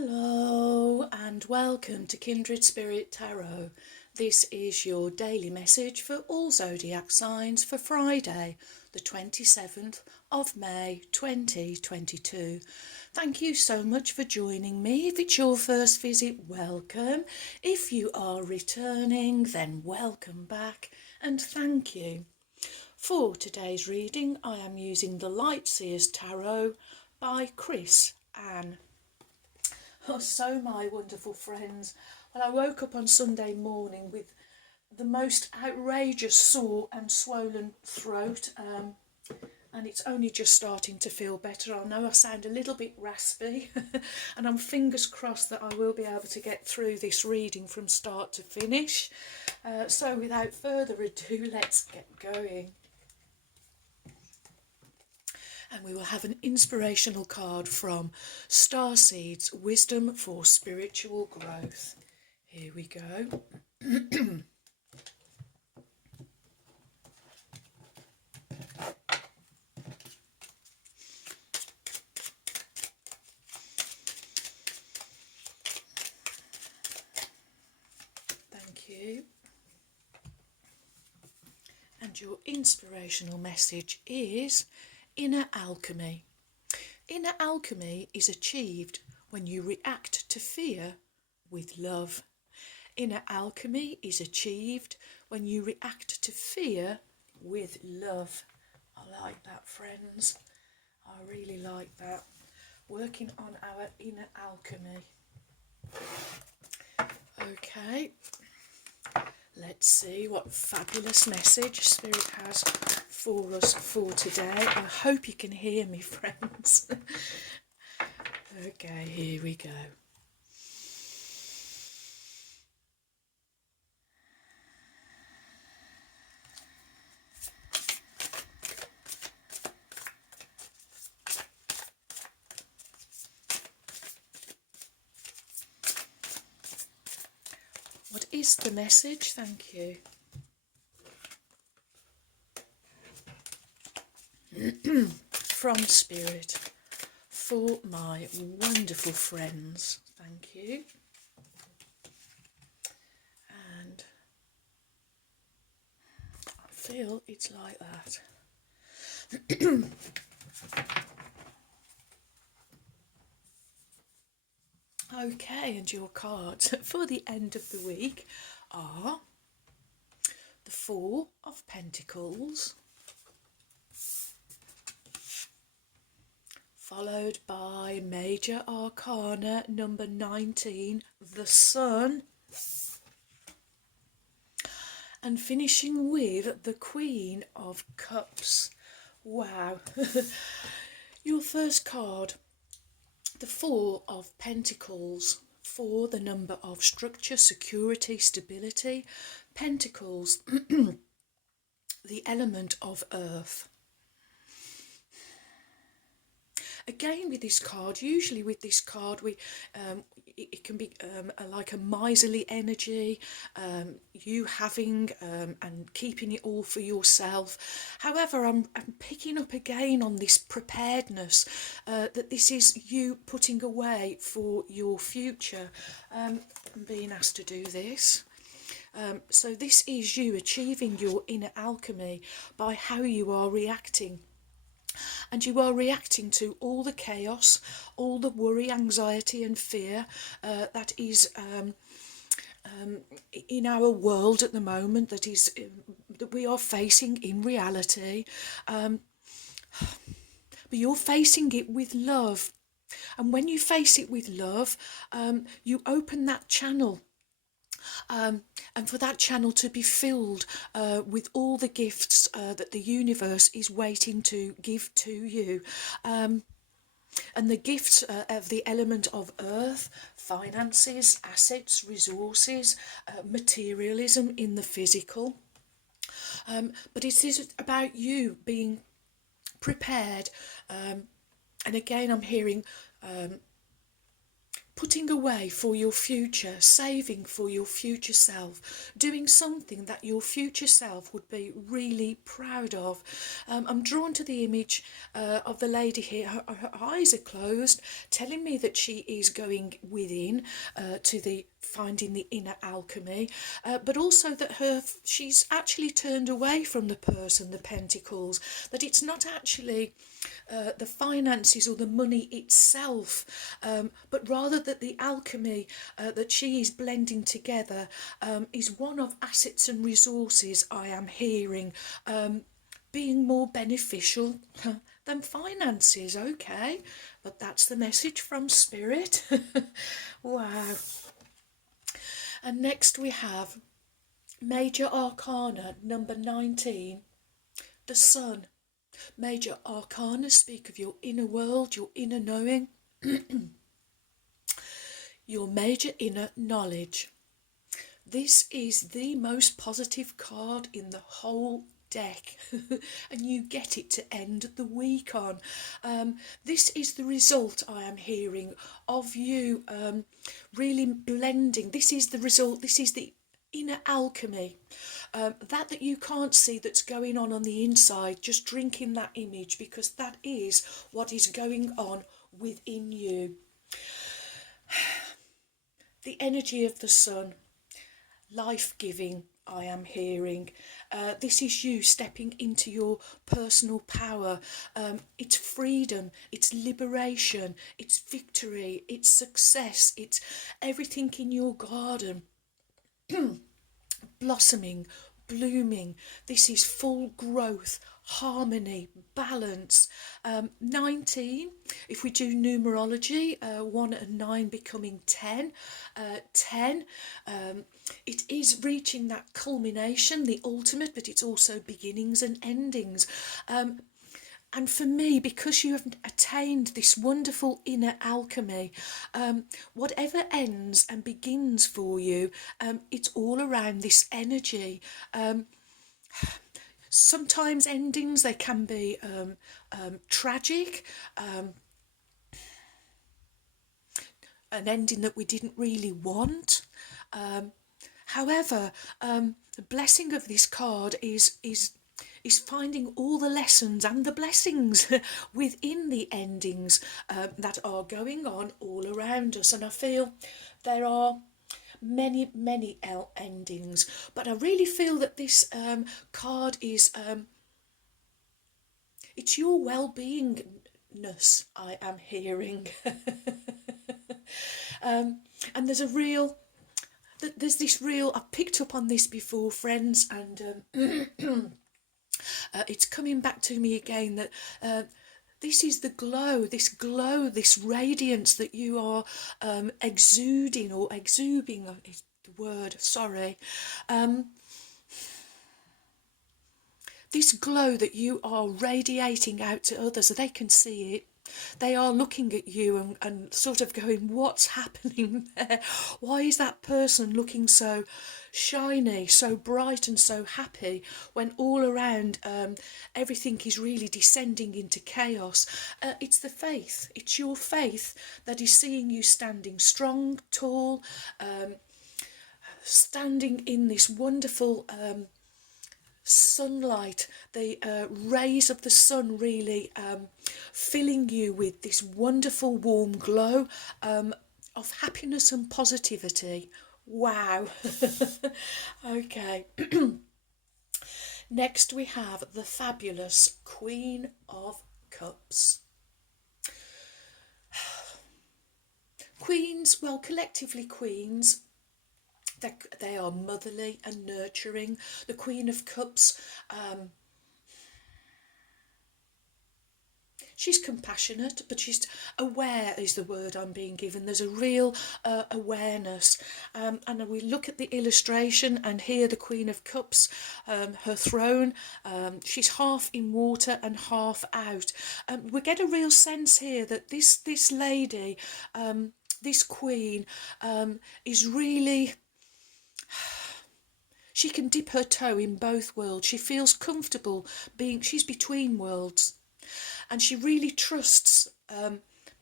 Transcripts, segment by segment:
Hello and welcome to Kindred Spirit Tarot. This is your daily message for all zodiac signs for Friday, the 27th of May 2022. Thank you so much for joining me. If it's your first visit, welcome. If you are returning, then welcome back and thank you. For today's reading, I am using the Lightseers Tarot by Chris Anne. Oh, so my wonderful friends. Well, I woke up on Sunday morning with the most outrageous sore and swollen throat, and it's only just starting to feel better. I know I sound a little bit raspy, and I'm fingers crossed that I will be able to get through this reading from start to finish. So without further ado, let's get going. And we will have an inspirational card from Starseeds, Wisdom for Spiritual Growth. Here we go. Thank you. And your inspirational message is Inner Alchemy. Inner alchemy is achieved when you react to fear with love. Inner alchemy is achieved when you react to fear with love. I like that, friends. I really like that. Working on our inner alchemy. Okay. Let's see what fabulous message Spirit has for us for today. I hope you can hear me, friends. Okay, here we go. What is the message? Thank you. From Spirit for my wonderful friends. Thank you. And I feel it's like that. Okay, and your cards for the end of the week are the Four of Pentacles, followed by Major Arcana number 19, the Sun, and finishing with the Queen of Cups. Wow. Your first card, the Four of Pentacles. Four, the number of structure, security, stability. Pentacles, the element of earth. Again with this card, usually with this card it can be like a miserly energy, you having and keeping it all for yourself. However, I'm picking up again on this preparedness, that this is you putting away for your future, and being asked to do this. So this is you achieving your inner alchemy by how you are reacting. And you are reacting to all the chaos, all the worry, anxiety and fear that is in our world at the moment, that we are facing in reality. But you're facing it with love. And when you face it with love, you open that channel. And for that channel to be filled with all the gifts that the universe is waiting to give to you. And the gifts of the element of earth, finances, assets, resources, materialism in the physical. But it is about you being prepared. And again, I'm hearing putting away for your future, saving for your future self, doing something that your future self would be really proud of. I'm drawn to the image of the lady here. Her eyes are closed, telling me that she is going within to the finding the inner alchemy, but also that she's actually turned away from the person, the pentacles, that it's not actually the finances or the money itself, but rather that the alchemy that she is blending together is one of assets and resources, I am hearing, being more beneficial than finances. Okay, but that's the message from Spirit. Wow. And next we have Major Arcana number 19, the Sun. Major Arcana speak of your inner world, your inner knowing, your major inner knowledge. This is the most positive card in the whole deck, and you get it to end the week on. This is the result, I am hearing, of you really blending. This is the result, this is the inner alchemy, that you can't see, that's going on the inside. Just drink in that image, because that is what is going on within you. The energy of the sun, life-giving, I am hearing. This is you stepping into your personal power. It's freedom, it's liberation, it's victory, it's success, it's everything in your garden blossoming, blooming. This is full growth, harmony, balance. 19, if we do numerology, 1 and 9 becoming 10. 10, it is reaching that culmination, the ultimate, but it's also beginnings and endings. And for me, because you have attained this wonderful inner alchemy, whatever ends and begins for you, it's all around this energy. Sometimes endings, they can be tragic, an ending that we didn't really want. However, the blessing of this card is finding all the lessons and the blessings within the endings that are going on all around us. And I feel there are many endings, but I really feel that this card is it's your well-beingness, I am hearing. And there's this real, I've picked up on this before, friends, and it's coming back to me again, that this is the glow, this radiance that you are exuding, or exuding is the word, sorry. This glow that you are radiating out to others, so they can see it. They are looking at you and sort of going, what's happening there? Why is that person looking so shiny, so bright and so happy, when all around everything is really descending into chaos? It's the faith. It's your faith that is seeing you standing strong, tall, standing in this wonderful sunlight, the rays of the sun really filling you with this wonderful warm glow of happiness and positivity. Wow. Okay. Next we have the fabulous Queen of Cups. Queens, well, collectively queens, they are motherly and nurturing. The Queen of Cups, she's compassionate, but she's aware is the word I'm being given. There's a real awareness. And we look at the illustration, and here the Queen of Cups, her throne, she's half in water and half out. We get a real sense here that this lady, this queen, is really... She can dip her toe in both worlds. She feels comfortable she's between worlds. And she really trusts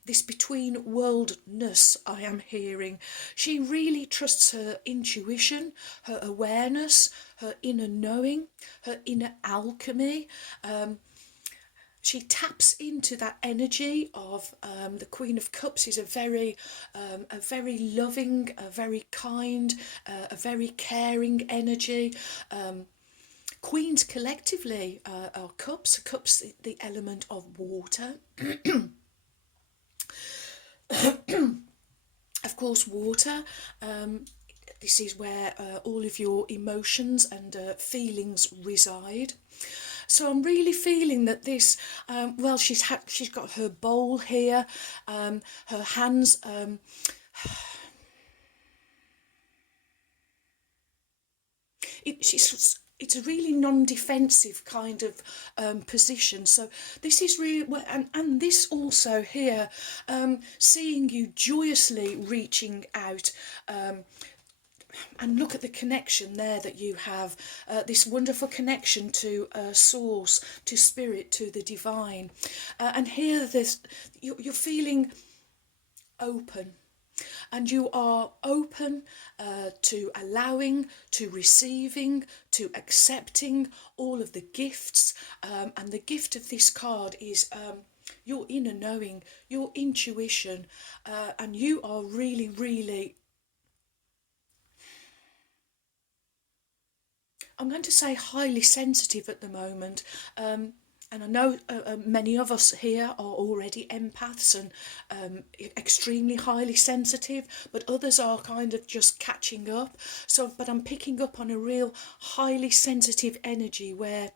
this between worldness I am hearing. She really trusts her intuition, her awareness, her inner knowing, her inner alchemy. She taps into that energy of the Queen of Cups is a very loving, a very kind, a very caring energy. Queens collectively are cups. Cups, the element of water. Of course, water. This is where all of your emotions and feelings reside. So I'm really feeling that this, well, she's got her bowl here, her hands. It's a really non-defensive kind of position. So this is really, and this also here, seeing you joyously reaching out. And look at the connection there that you have, this wonderful connection to source, to spirit, to the divine. And here you're feeling open. And you are open to allowing, to receiving, to accepting all of the gifts. And the gift of this card is your inner knowing, your intuition. And you are really, really, I'm going to say highly sensitive at the moment. And I know many of us here are already empaths and extremely highly sensitive, but others are kind of just catching up. So, but I'm picking up on a real highly sensitive energy where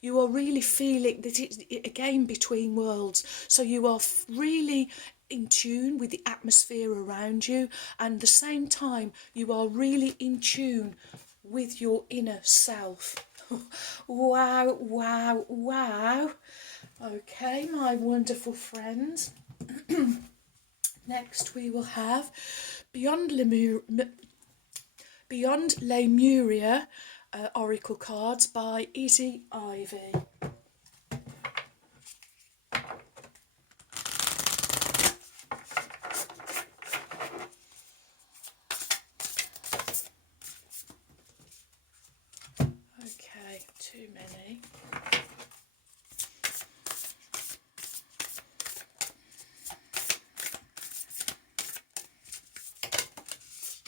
you are really feeling that it's, again, between worlds. So you are really in tune with the atmosphere around you, and at the same time you are really in tune with your inner self. Wow, wow, wow. Okay, my wonderful friends. Next we will have Beyond Lemuria Oracle cards by Izzy Ivy. Okay, too many.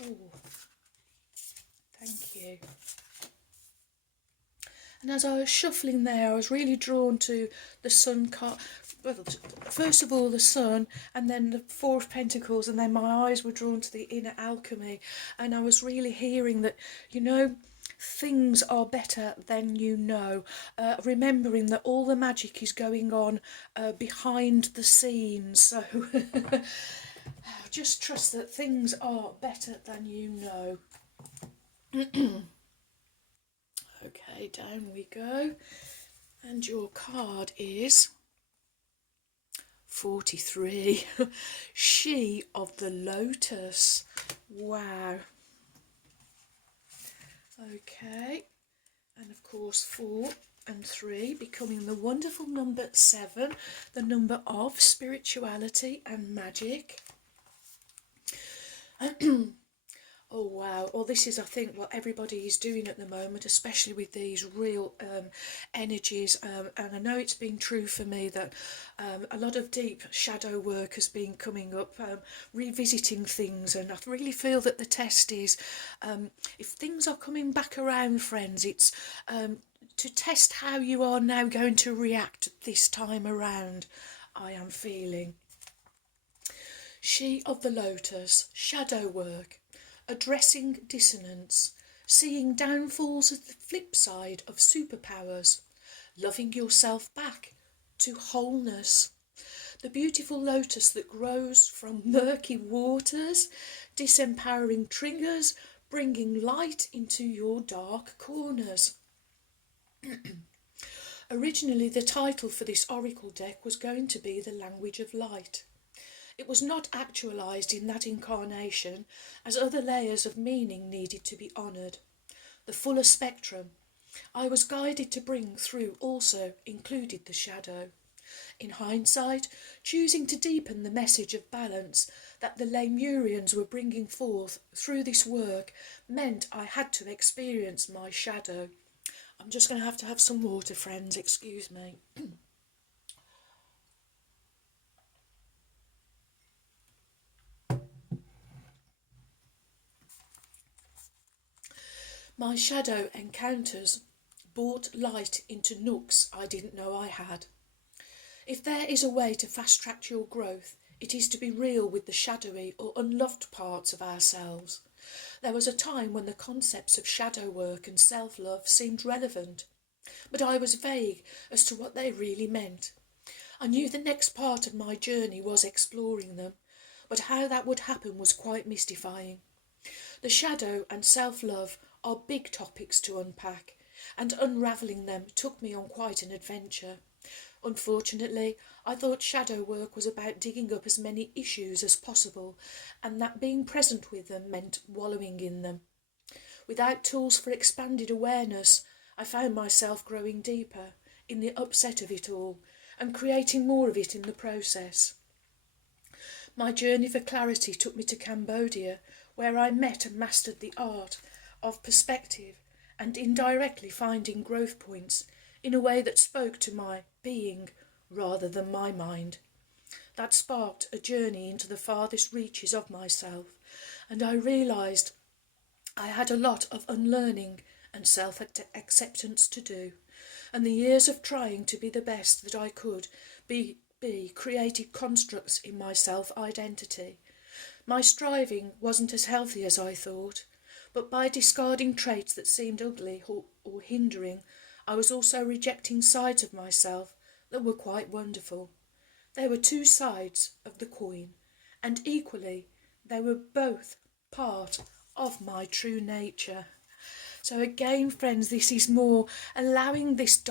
Ooh, thank you. And as I was shuffling there, I was really drawn to the Sun card. Well, first of all the Sun, and then the Four of Pentacles, and then my eyes were drawn to the inner alchemy. And I was really hearing that, you know, things are better than you know. Remembering that all the magic is going on behind the scenes. So just trust that things are better than you know. Okay, down we go. And your card is 43. She of the Lotus. Wow. Okay. And of course 4 and 3 becoming the wonderful number 7, the number of spirituality and magic. Oh wow, well this is I think what everybody is doing at the moment, especially with these real energies, and I know it's been true for me that a lot of deep shadow work has been coming up, revisiting things, and I really feel that the test is, if things are coming back around, friends, it's to test how you are now going to react this time around. I am feeling. She of the Lotus, shadow work. Addressing dissonance, seeing downfalls as the flip side of superpowers, loving yourself back to wholeness. The beautiful lotus that grows from murky waters, disempowering triggers, bringing light into your dark corners. Originally, the title for this oracle deck was going to be The Language of Light. It was not actualised in that incarnation, as other layers of meaning needed to be honoured. The fuller spectrum I was guided to bring through also included the shadow. In hindsight, choosing to deepen the message of balance that the Lemurians were bringing forth through this work meant I had to experience my shadow. I'm just going to have some water, friends, excuse me. My shadow encounters brought light into nooks I didn't know I had. If there is a way to fast-track your growth, it is to be real with the shadowy or unloved parts of ourselves. There was a time when the concepts of shadow work and self-love seemed relevant, but I was vague as to what they really meant. I knew the next part of my journey was exploring them, but how that would happen was quite mystifying. The shadow and self-love are big topics to unpack, and unravelling them took me on quite an adventure. Unfortunately, I thought shadow work was about digging up as many issues as possible, and that being present with them meant wallowing in them. Without tools for expanded awareness, I found myself growing deeper in the upset of it all, and creating more of it in the process. My journey for clarity took me to Cambodia, where I met and mastered the art of perspective and indirectly finding growth points in a way that spoke to my being rather than my mind. That sparked a journey into the farthest reaches of myself, and I realised I had a lot of unlearning and self-acceptance to do, and the years of trying to be the best that I could be created constructs in my self-identity. My striving wasn't as healthy as I thought, but by discarding traits that seemed ugly or hindering, I was also rejecting sides of myself that were quite wonderful. There were two sides of the coin, and equally they were both part of my true nature. So again, friends, this is more allowing this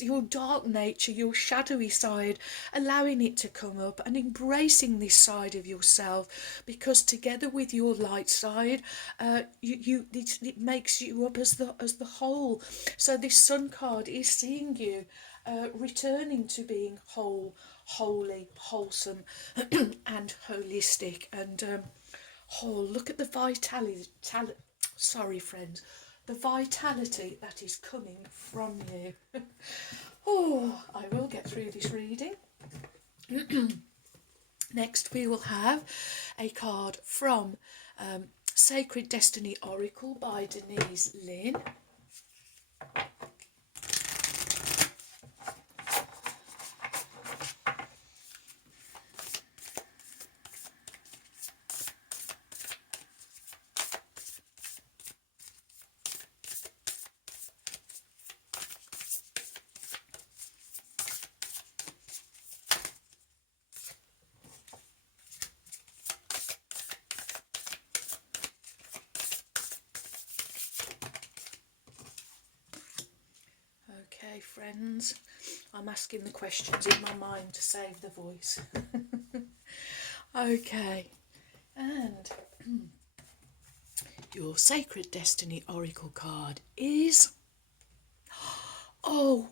your dark nature, your shadowy side, allowing it to come up and embracing this side of yourself, because together with your light side, it makes you up as the whole. So this Sun card is seeing you returning to being whole, holy, wholesome, and holistic. And look at the vitality. Sorry, friends, the vitality that is coming from you. I will get through this reading. Next, we will have a card from Sacred Destiny Oracle by Denise Lynn. Okay, friends, I'm asking the questions in my mind to save the voice. Okay, and your Sacred Destiny Oracle card is... Oh,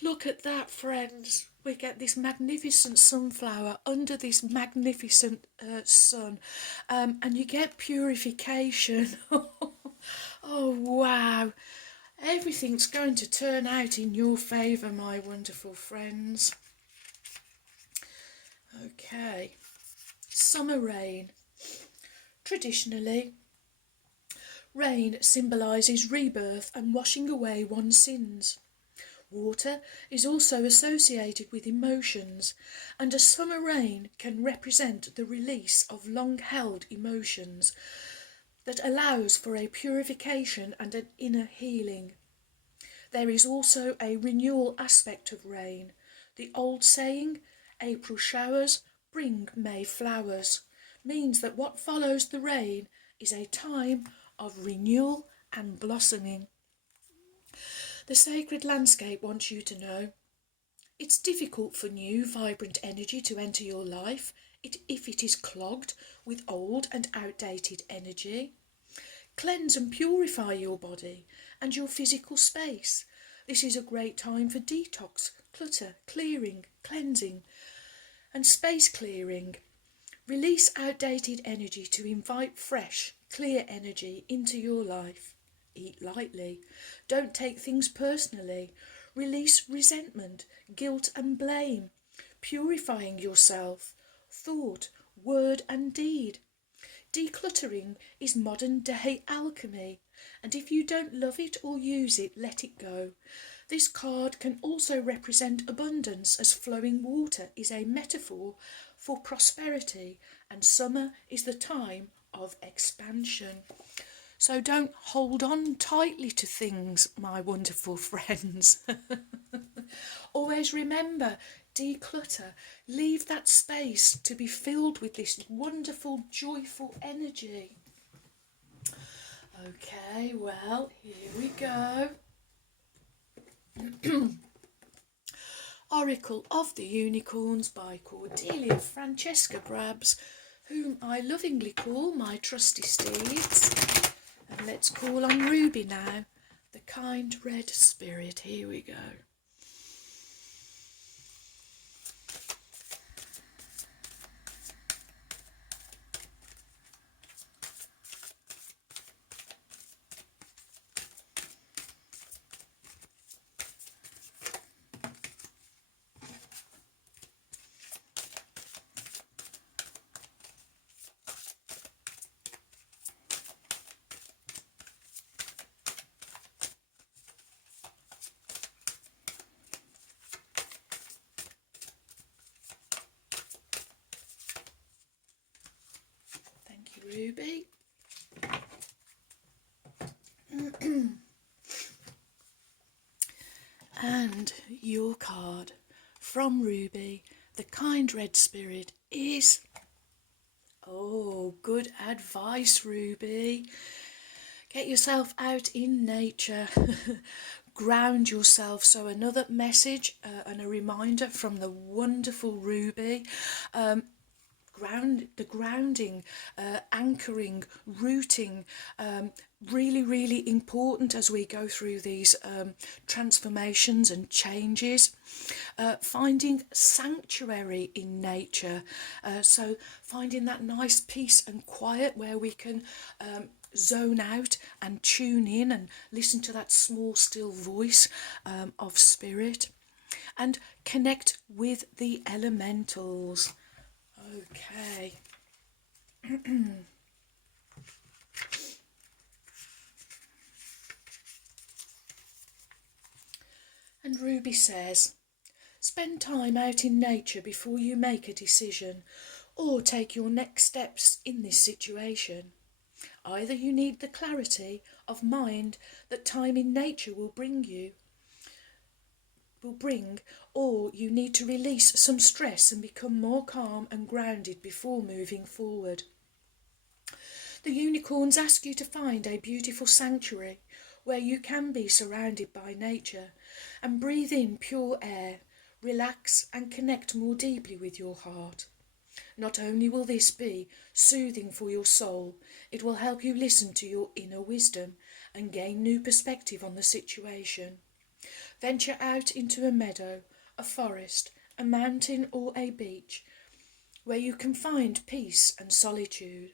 look at that, friends. We get this magnificent sunflower under this magnificent sun, and you get purification. Oh, wow. Everything's going to turn out in your favour, my wonderful friends. Okay, summer rain. Traditionally, rain symbolises rebirth and washing away one's sins. Water is also associated with emotions, and a summer rain can represent the release of long-held emotions that allows for a purification and an inner healing. There is also a renewal aspect of rain. The old saying, April showers bring May flowers, means that what follows the rain is a time of renewal and blossoming. The sacred landscape wants you to know it's difficult for new, vibrant energy to enter your life if it is clogged with old and outdated energy. Cleanse and purify your body and your physical space. This is a great time for detox, clutter, clearing, cleansing and space clearing. Release outdated energy to invite fresh, clear energy into your life. Eat lightly. Don't take things personally. Release resentment, guilt and blame. Purifying yourself, thought, word and deed. Decluttering is modern day alchemy, and if you don't love it or use it, let it go. This card can also represent abundance, as flowing water is a metaphor for prosperity, and summer is the time of expansion. So don't hold on tightly to things, my wonderful friends. Always remember, declutter, leave that space to be filled with this wonderful, joyful energy. Okay, well, here we go. Oracle of the Unicorns by Cordelia Francesca Brabs, whom I lovingly call my trusty steeds. And let's call on Ruby now, the kind red spirit. Here we go. Ruby. And your card from Ruby, the kind red spirit, is... Oh, good advice, Ruby. Get yourself out in nature. Ground yourself. So another message and a reminder from the wonderful Ruby. Grounding, anchoring, rooting, really important as we go through these transformations and changes. Finding sanctuary in nature, so finding that nice peace and quiet where we can zone out and tune in and listen to that small still voice of spirit, and connect with the elementals. Okay. And Ruby says, spend time out in nature before you make a decision or take your next steps in this situation. Either you need the clarity of mind that time in nature will bring, or you need to release some stress and become more calm and grounded before moving forward. The unicorns ask you to find a beautiful sanctuary where you can be surrounded by nature and breathe in pure air, relax and connect more deeply with your heart. Not only will this be soothing for your soul, it will help you listen to your inner wisdom and gain new perspective on the situation. Venture out into a meadow, a forest, a mountain or a beach where you can find peace and solitude.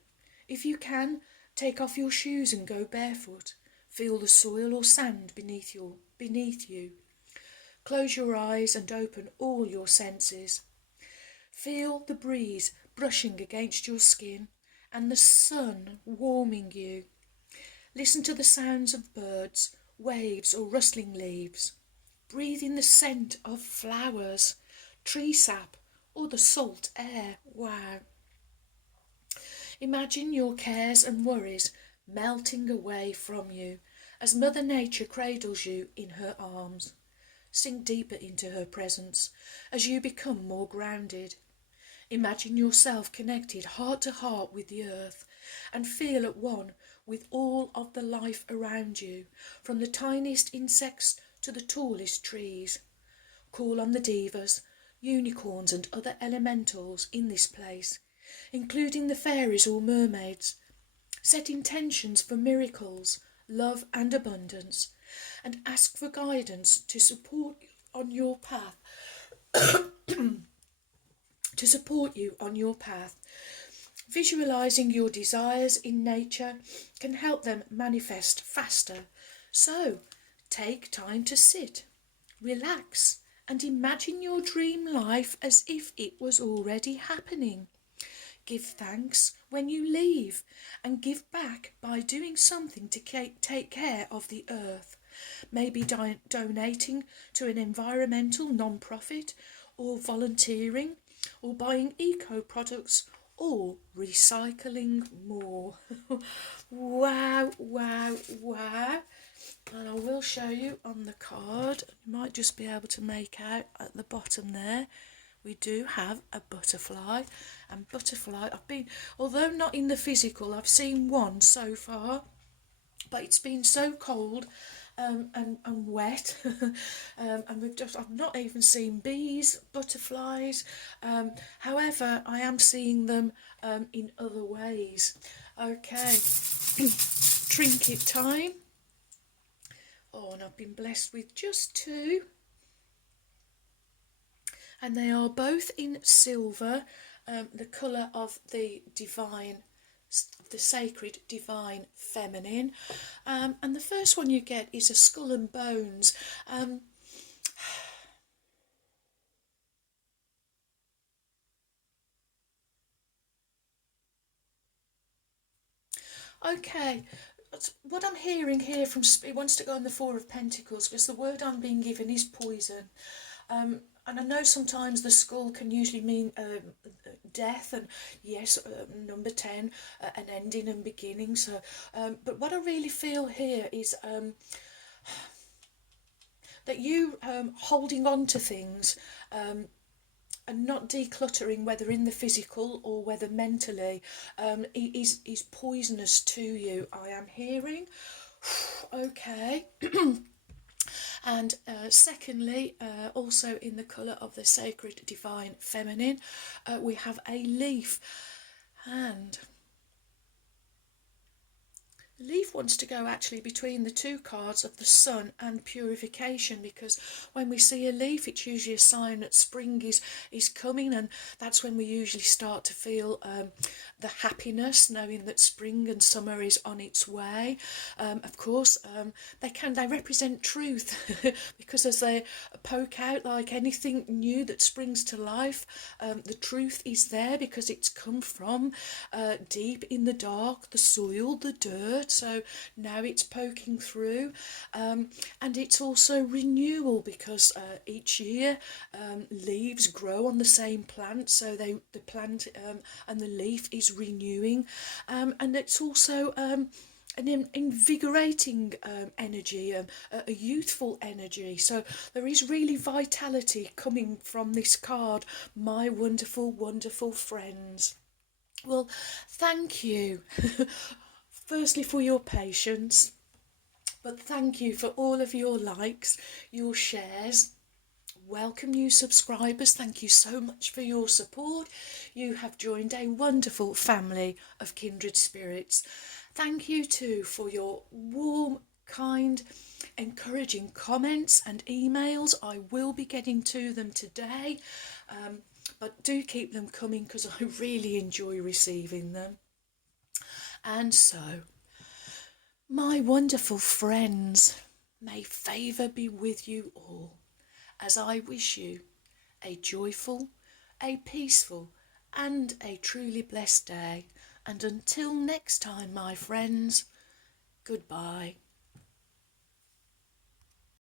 If you can, take off your shoes and go barefoot. Feel the soil or sand beneath you. Close your eyes and open all your senses. Feel the breeze brushing against your skin and the sun warming you. Listen to the sounds of birds, waves or rustling leaves. Breathe in the scent of flowers, tree sap or the salt air. Wow. Imagine your cares and worries melting away from you as Mother Nature cradles you in her arms. Sink deeper into her presence as you become more grounded. Imagine yourself connected heart to heart with the earth and feel at one with all of the life around you, from the tiniest insects to the tallest trees. Call on the divas, unicorns and other elementals in this place, including the fairies or mermaids. Set intentions for miracles, love and abundance, and ask for guidance to support you on your path. To support you on your path. Visualizing your desires in nature can help them manifest faster. So, take time to sit, relax, and imagine your dream life as if it was already happening. Give thanks when you leave and give back by doing something to take care of the earth. Maybe donating to an environmental non-profit, or volunteering, or buying eco products, or recycling more. Wow, wow, wow. And I will show you on the card. You might just be able to make out at the bottom there. We do have a butterfly, and butterfly, although not in the physical, I've seen one so far, but it's been so cold and wet, and I've not even seen bees, butterflies. However, I am seeing them in other ways. Okay, trinket time. Oh, and I've been blessed with just two. And they are both in silver, the colour of the sacred divine feminine. And the first one you get is a skull and bones. Okay, what I'm hearing here from Spirit wants to go on the Four of Pentacles, because the word I'm being given is poison. And I know sometimes the skull can usually mean death, and yes, number 10, an ending and beginning. So, but what I really feel here is that you holding on to things and not decluttering, whether in the physical or whether mentally, is poisonous to you. I am hearing. Okay. And secondly, also in the colour of the sacred divine feminine, we have a leaf. And the leaf wants to go actually between the two cards of the sun and purification, because when we see a leaf, it's usually a sign that spring is coming, and that's when we usually start to feel the happiness, knowing that spring and summer is on its way. Of course, they represent truth, because as they poke out like anything new that springs to life, the truth is there, because it's come from deep in the dark, the soil, the dirt. So now it's poking through, and it's also renewal, because each year leaves grow on the same plant, so the plant and the leaf is renewing, and it's also an invigorating energy, a youthful energy. So there is really vitality coming from this card, my wonderful, wonderful friends. Well, thank you. Firstly, for your patience, but thank you for all of your likes, your shares. Welcome new subscribers. Thank you so much for your support. You have joined a wonderful family of kindred spirits. Thank you too for your warm, kind, encouraging comments and emails. I will be getting to them today, but do keep them coming, because I really enjoy receiving them. And so, my wonderful friends, may favour be with you all, as I wish you a joyful, a peaceful, and a truly blessed day. And until next time, my friends, goodbye.